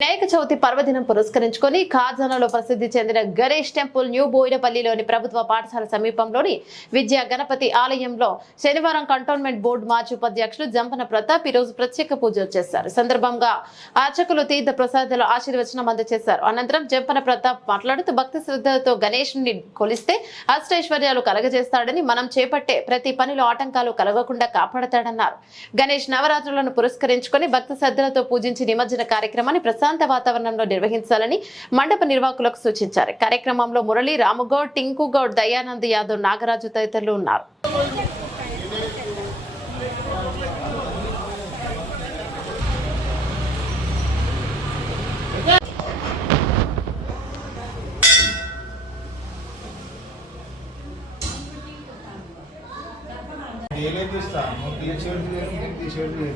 వినాయక చవితి పర్వదినం పురస్కరించుకొని ఖాజానాలో ప్రసిద్ధి చెందిన గణేష్ టెంపుల్ న్యూ బోయినపల్లిలోని ప్రభుత్వ పాఠశాల సమీపంలోని విద్యా గణపతి ఆలయంలో శనివారం కంటోన్మెంట్ బోర్డు మాజీ ఉపాధ్యక్షులు జంపన ప్రతాప్ ఈ రోజు ప్రత్యేక పూజలు చేశారు. సందర్భంగా అర్చకులు తీర్థ ప్రసాదాలు ఆశీర్వచనం అందజేశారు. అనంతరం జంపన ప్రతాప్ మాట్లాడుతూ భక్తి శ్రద్ధలతో గణేష్ ని కొలిస్తే అష్టైశ్వర్యాలు కలగజేస్తాడని, మనం చేపట్టే ప్రతి పనిలో ఆటంకాలు కలగకుండా కాపాడతాడన్నారు. గణేష్ నవరాత్రులను పురస్కరించుకొని భక్తి శ్రద్ధలతో పూజించి నిమజ్జన కార్యక్రమాన్ని ప్రశాంత వాతావరణంలో నిర్వహించాలని మండప నిర్వాహకులకు సూచించారు. కార్యక్రమంలో మురళి, రాముగౌడ్, టింకు గౌడ్, దయానంద్ యాదవ్, నాగరాజు తదితరులు ఉన్నారు. ये ले तो स्टार, ये शर्ट ले, ये शर्ट ले.